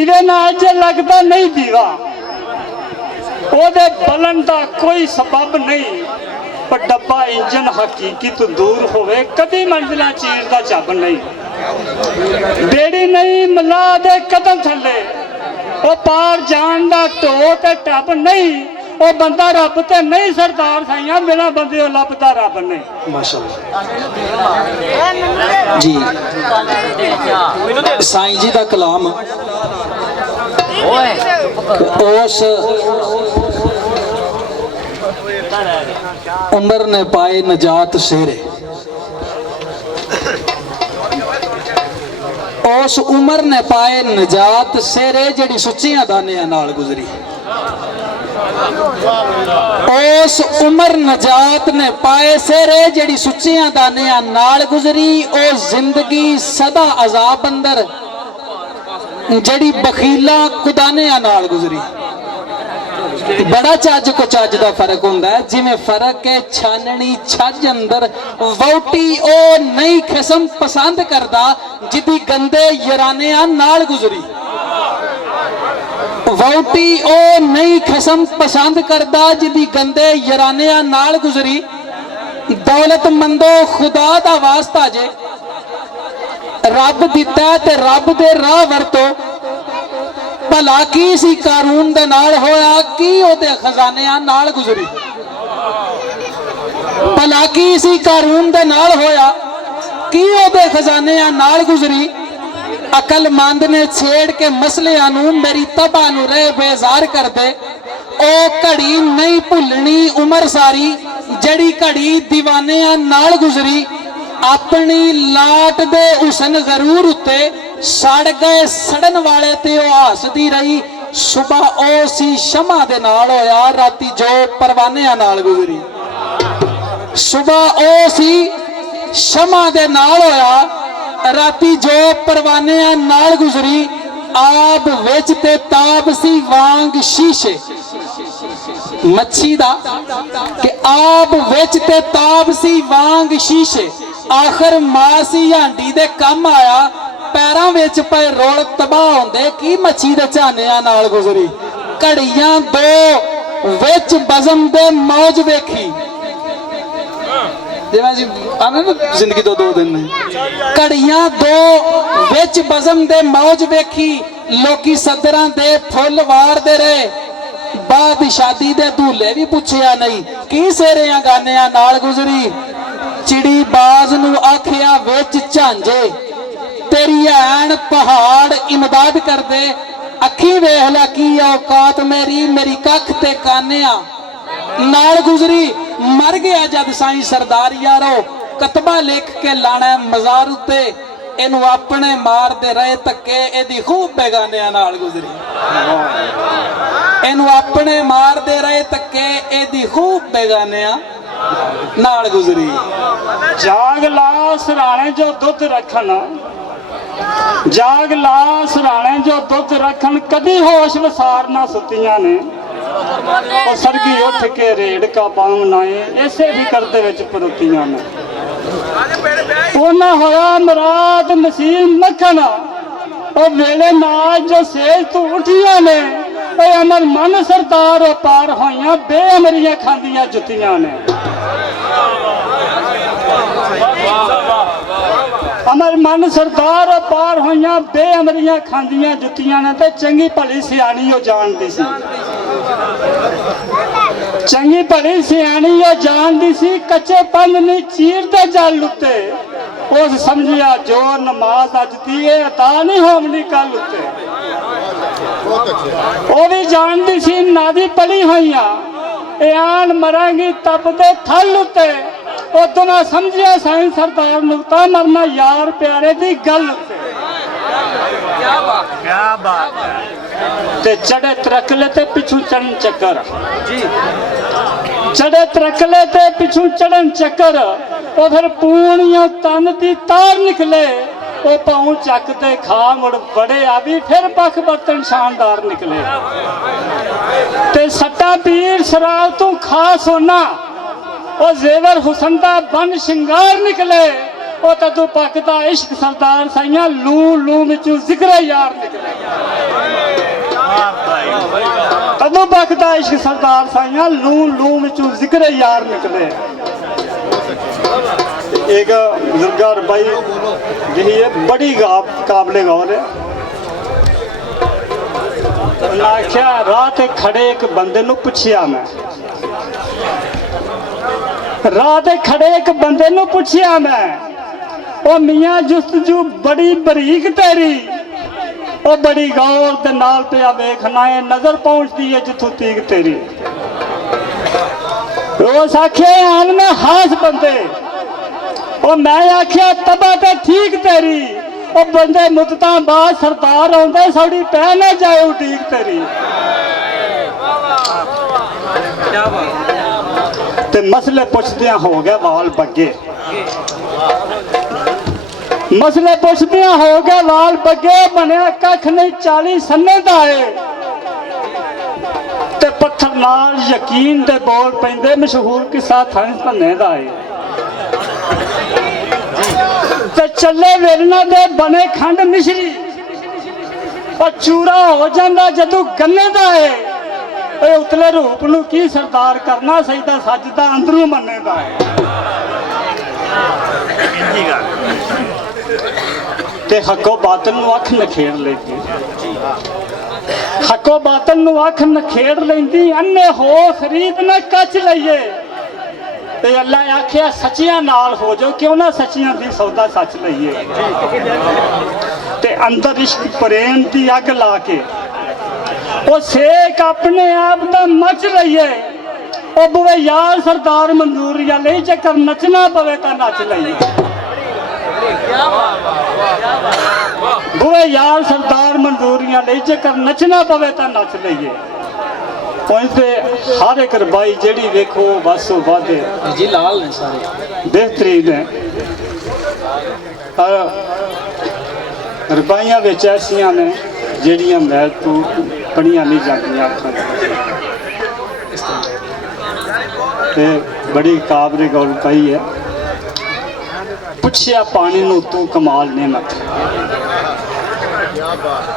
दीवे नाल जे लगदा नहीं दीवा ओदे बलन दा कोई सबब नहीं, पर डब्बा इंजन हकीकी तो दूर होवे कभी मंजिला चीर दा झब नहीं। बेड़ी नहीं मिला दे कदम थले ओ पार जान दा ढो ते टप नहीं, ओ बंदा रब ते नहीं सरदार साइयां बिना बंदे लभदा रब नहीं। माशाअल्लाह जी साईं जी दा कलाम उस उमर ने पाए नजात शेरे, उस उमर ने पाए नजात शेरे जड़ी सुचियां दानियां नाल गुजरी। उस उमर नजात ने पाए शेरे जड़ी सुचियां दानियां नाल गुजरी। ओ जिंदगी सदा अजाब अंदर जड़ी बखीला कुदानियां नाल गुजरी। बड़ा चज को चज का फर्क होंदा है, जिवें फर्क है छाननी छज अंदर। वोटी ओ नई किस्म पसंद करदा जिदी गंदे यरानियां नाल गुजरी। वोटी ओ नई किस्म पसंद करदा जिदी गंदे यरानियां नाल गुजरी। दौलतमंदो खुदा दा वास्ता जे रब दिता ते रब दे राह वरतो। भला की सी कानून दे नाल होया की ओदे खजानियां नाल गुजरी। भला की सी कानून दे नाल होया की ओदे खजानियां नाल गुजरी। अकलमंद ने छेड़ के मसलियां नूं मेरी तबा नूं रह बेजार कर दे। ओ घड़ी नहीं भुलनी उमर सारी जड़ी घड़ी दीवानियां नाल गुजरी। अपनी लाट दे हुसन गरूर उत्ते सड़ गए सड़न वाले ते ओ हसदी रही। सुबह ओ सी शमा दे नाल होया राती जो परवानियां नाल गुजरी। सुबह ओ सी शमा दे नाल होया राती जो परवानियां नाल गुजरी। आब विच ते ताब सी वांग शीशे मच्छी दा कि आब विच ते ताब सी वांग शीशे। आखिर मासी हांडी दे कम आया पैरां विच पे रोल तबाह होंदे की मच्छी दे झानियां नाल गुजरी। घड़ियां दो विच बज़म दे मौज वेखी जिवें जी आने ना जिंदगी दो दो दिन ने। घड़ियां दो विच बज़म दे मौज वेखी लोकी सदरां दे फुल वारदे रहे। बाद शादी दे दूल्हे भी पुछया नहीं की सेरियां गानियां नाल गुजरी। चिड़ी बाज नू आखिया विच झांजे तेरी ऐन पहाड़ इमदाद कर दे। अखी वेख ला की औकात मेरी मेरी कख ते कानिया नाल गुजरी। मर गया जद साईं सरदार यारो कतबा लिख के लाना मजार उत्ते। इनू अपने मार दे रहे धक्के एदी खूब बेगानियां नाल गुजरी। इनू अपने मार दे रहे धक्के एदी खूब बेगानियां नाल गुजरी। जाग ला सराणे जो दुध रखन, जाग ला सराणे जो दुध रखन कदी होश वसार ना सुतियां ने। और सरगी उठ के रेड़ का पाम नाए इसे भी करते विच परुतियां ने। ओना होया मुराद नसीब मखन और वेले नाज जो सेज तू उठियां ने। अमर मन सरदार पार होइयां बेअमरियां खांदियां जुतियां ने। अमर मन सरदार पार होइयां बेअमरियां खांदियां जुतियां ने। ते चंगी भली सियाणी ओ जानदी सी, चंगी भली सियाणी ओ जानदी सी। कच्चे पंध नहीं चीरदे जल उत्ते उस समझिया जो नमाज अज दी अता नहीं होवनी कल उत्ते। वो भी जानदी सी नादी पढ़ी होइयां आन मरांगी तपदे थल उत्ते। उदों ना समझिया साईं सरदार नुकता मरना यार प्यारे दी गल उत्ते। क्या बात है। ते चढ़े तरकले ते पिछू चढ़न चक्कर जी, चढ़े तरकले ते पिछू चढ़न चक्कर। वो फिर पूनियों तन दी तार निकले। वो पाँव चकते खा मुड़ बड़े आ भी फिर पख बर्तन शानदार निकले। ते सट्टा पीर शराब तू खा सोना और जेवर हुसन दा बन शिंगार निकले। वो तू पकदा इश्क सरदार साइया लू लू विचों जिक्र यार निकले। कदों बकदा इश्क सरदार साइया लू लू विचों जिक्र यार निकले। एक बुजुर्गा रबाई यही है बड़ी काबले गौर है। आख्या राह ते खड़े एक बंदे नूं पुछया मैं, राह ते खड़े एक बंदे नूं पुछया मैं, ओ मियां जुस्तजू बड़ी बरीक तेरी, ओ बड़ी गौर दे नाल पिया वेखना है नजर पहुंचती है जिथों तीक तेरी। उस आख्या आन में हास बंदे, ओ मैं आख्या तबा ते ठीक तेरी, ओ बंदे मुद्दतां बाद सरदार आउंदे सौड़ी पै ना जाए उटीक तेरी। ते मसले पुछदियां हो गए वाल बग्गे, मसले पुछदियां हो गए वाल बग्गे, बनया कख नहीं 40 सन्ने दा है। ते पत्थर नाल यकीन दे बोल पैंदे मशहूर किस्सा थाने भन्ने दा है। ते चले वेलना दे बने खंड मिश्री, और चूरा हो जाता जदों गन्ने दा है। उतले रूप नूं की सरदार करना सजदा सजदा अंदरों मन्ने दा है। ते हको बातल नूं अख नखेड़ लेंदी, हको बातल नूं अख नखेड़ लेंदी, अन्ने हो खरीद न कच लईए। ते अल्लाह आख्या सच्चियां नाल हो जाओ, क्यों ना सच्चियां दी सौदा सच लईए। ते अंदर इश्क प्रेम दी अग ला के वो सेक अपने आप दा मच लईए। ओ बुवे यार सरदार मंजूरिया ले जेकर नचना पवे तां नच लईए। बुवे यार सरदार मंजूरिया ले जेकर नचना पवे तां नच लईए। हर एक रबाई जेड़ी वेखो बस वादे जी लाल ने सारे बेहतरीन है। रबाइयां विच ऐसियां ने जेड़ियां मैं तू पढ़ियां नहीं जांदियां अखां ते बड़ी काबरे गौर पाई है। पुछया पानी नूं तू कमाल नेमत,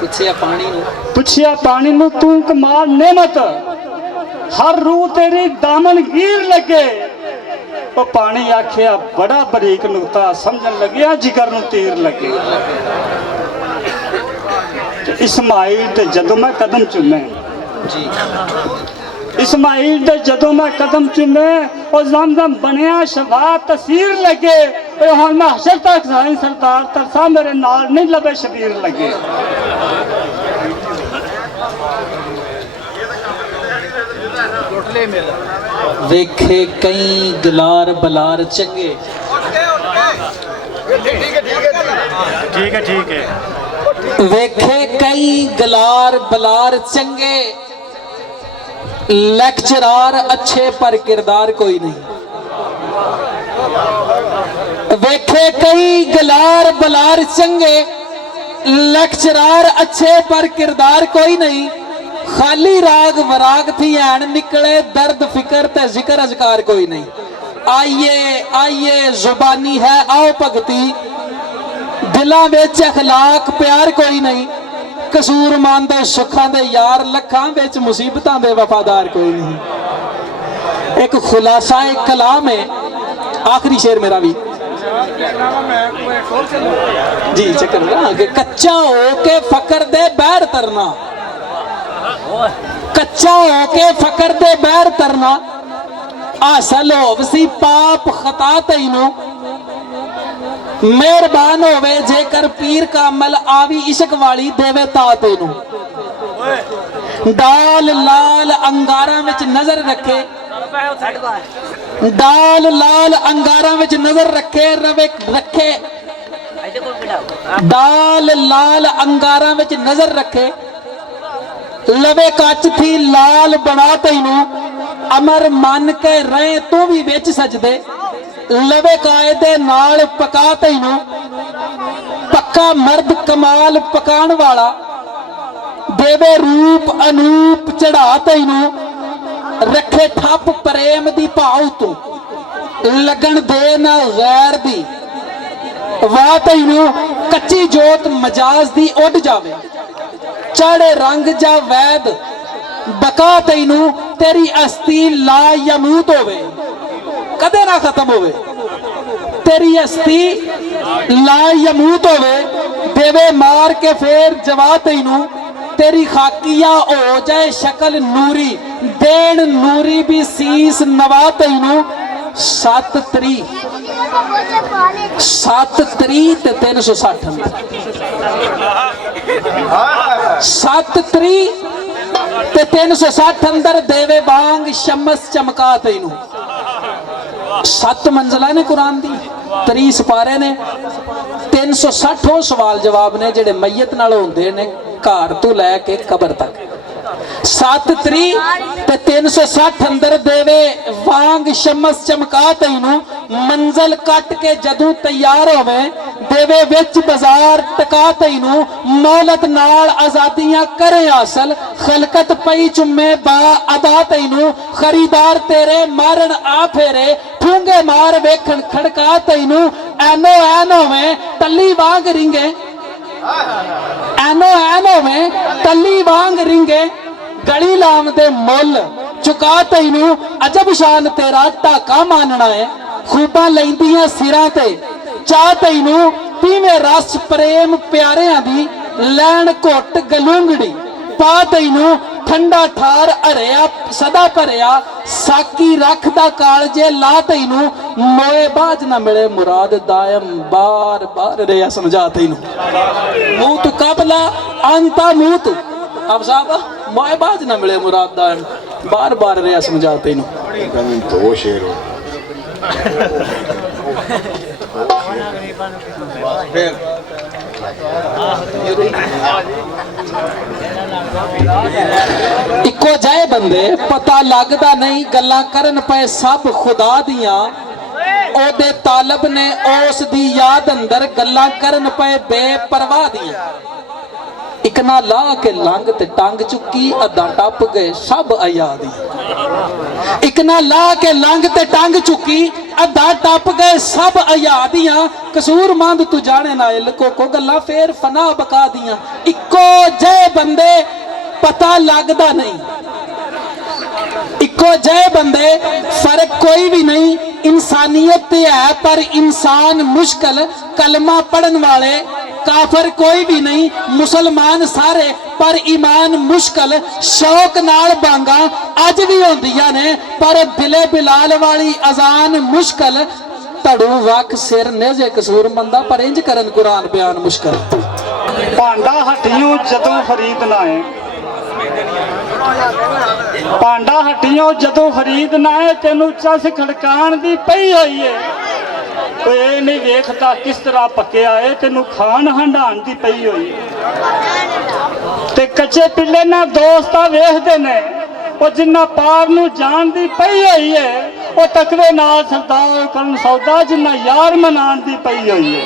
पुछया पानी नूं तू कमाल नेमत, हर रूह तेरी दामन गिर लगे। वो पानी आख्या बड़ा बरीक नुकता, समझन लगे जिगर नूं तीर लगे। इस्माइल ते जदों मैं कदम चुमे, इस्माइल दे जदों मैं कदम चुमे, और ज़मज़म बनया शफा तसीर लगे। हुण मैं हशर तक साईं सरदार तरसा मेरे नाल नहीं लबे शबीर लगे। वेखे कई गलार बलार चंगे, ठीक है ठीक है। वेखे कई गलार बलार चंगे, लेक्चरार अच्छे पर किरदार कोई नहीं। वेखे कई गलार बलार चंगे, लेक्चरार अच्छे पर किरदार कोई नहीं। खाली राग वराग थी ऐन निकले, दर्द फिकर ते जिक्र अजकार कोई नहीं। आइए आइए जुबानी है आओ भगती, दिलां विच अखलाक प्यार कोई नहीं। कसूर मानदे सुखां दे यार, लखां विच मुसीबतां दे वफादार कोई नहीं। एक खुलासा एक कलाम है, आखिरी शेर मेरा भी जी चक्कर कि कच्चा हो के फकर दे बैर तरना, कच्चा हो के फकर दे बैर तरना। हासिल होवसी पाप खता तैनू, मेहरबान होवे जेकर पीर का अमल आवी इश्क वाली देवे ता तैनू। डाल लाल अंगारा विच नजर रखे, डाल लाल अंगारा विच नजर रखे, रवे रखे डाल लाल अंगारा विच नजर रखे। लवे कच थी लाल बना तैनू, अमर मन के रहे तू भी विच सजदे। लवे कायदे नाल पका तैनू, पक्का मर्द कमाल पकान वाला। देवे रूप अनूप चढ़ा तैनू, रखे ठप प्रेम दी भाव तू। लगन दे ना गैर दी, वाह तैनू कच्ची जोत मजाज दी उड़ जावे। ਚਾੜੇ ਰੰਗ ਜਾਂ ਵੈਦ ਬਕਾ ਤੈਨੂੰ ਤੇਰੀ ਅਸਤੀ ਲਾ ਯਮੂਤ ਹੋਵੇ, ਕਦੇ ਨਾ ਖਤਮ ਹੋਵੇ। ਤੇਰੀ ਅਸਤੀ ਲਾ ਯਮੂਤ ਹੋਵੇ, ਦੇਵੇ ਮਾਰ ਕੇ ਫੇਰ ਜਵਾ ਤੈਨੂੰ तेरी खाकिया हो जाए शक्ल नूरी, देन नूरी भी सीस नवा तैनू। 7 तरी ते 360 7 तरी ते 360 अंदर देवे बांग शमस चमका तैनू। 7 मंजिला ने कुरान दी, 3 सिपारे ने, 360 ਉਹ सवाल जवाब ने ਜਿਹੜੇ मैयत नाल होंदे ने घर तो लैके कबर तक। 7 तरी ते 360 अंदर देवे वांग शमस चमका तैनू। मंजिल कट के जदू तैयार होवे देवे विच बाजार टका तैनू। मौलत नाल आजादियां करे हासिल, खलकत पई चुम्मे बा अदा तैनू। खरीदार तेरे मारन आ फेरे, ठूंगे मार वेखण खड़का तैनू। एनो एन होवे टल्ली वांग रिंगे, एनो एन होवे टल्ली वांग रिंगे। गली लाम दे मुल चुका तैनू। अजब शान तेरा ढाका मानना है, खूबा लैंदियां सिरां ते चाह तैनू। पीवे रस प्रेम प्यारियां दी, लैन घुट गलूंगड़ी पा तैनू। ठंडा ठार हरिया सदा भरिया, साकी रखदा कालजे ला तैनू। मोए बाज ना मिले मुराद दायम, बार बार रेया समझा तैनू। मुंह तू कबला अंता मुंह तू, अब साहब मोए बाज ना मिले मुराद दायम, बार बार रेया समझा तैनू। तो शेर हो इको जाए बंदे पता लगदा नहीं, गल्लां करन पे सब खुदा दियां। ओदे तालब ने उस दी याद अंदर गल्लां करन पे बेपरवाह दियां। इक ना ला के लंघ ते टंग चुकी, अद्धा टप गए सब अयादी। इक ना ला के लंघ ते टंग चुकी, अद्धा टप गए सब अयादियां। कसूर मंद तू जाने ना इल को गल्लां फेर फना बका दियां। इको जय बंदे पता लगदा नहीं, इको जय बंदे फर्क कोई भी नहीं। इंसानियत है पर इंसान मुश्किल, कलमा पढ़न वाले काफर कोई भी नहीं। मुसलमान सारे पर ईमान मुश्किल। शौक नाल बांगा अज भी होंदियां ने, पर दिले बिलाल वाली अजान मुश्किल। धड़ू वख सिर नेजे कसूर मंदा, पर इंज करन कुरान बयान मुश्किल। ਭਾਂਡਾ ਹੱਟੀਓ ਜਦੋਂ ਖਰੀਦ ਨਾ ਹੈ, ਭਾਂਡਾ ਹੱਟੀਓ ਜਦੋਂ ਖਰੀਦ ਨਾ ਹੈ। ਤੈਨੂੰ ਚਸ ਖੜਕਾਣ ਦੀ ਪਈ ਹੋਈ ਏ, ਕੋਈ ਇਹ ਨਹੀਂ ਵੇਖਦਾ ਕਿਸ ਤਰ੍ਹਾਂ ਪੱਕਿਆ ਏ। ਤੈਨੂੰ ਖਾਣ ਹੰਡਾਣ ਦੀ ਪਈ ਹੋਈ ਏ। ਤੇ ਕੱਚੇ ਪਿੱਲੇ ਨਾ ਦੋਸਤਾਂ ਵੇਖਦੇ ਨੇ, ਉਹ ਜਿੰਨਾ ਪਾਰ ਨੂੰ ਜਾਣ ਦੀ ਪਈ ਹੋਈ ਏ। ਉਹ ਤਕਵੇ ਨਾਲ ਸਰਦਾਰ ਕਰਨ ਸੌਦਾ, ਜਿੰਨਾ ਯਾਰ ਮਨਾਉਣ ਦੀ ਪਈ ਹੋਈ ਏ।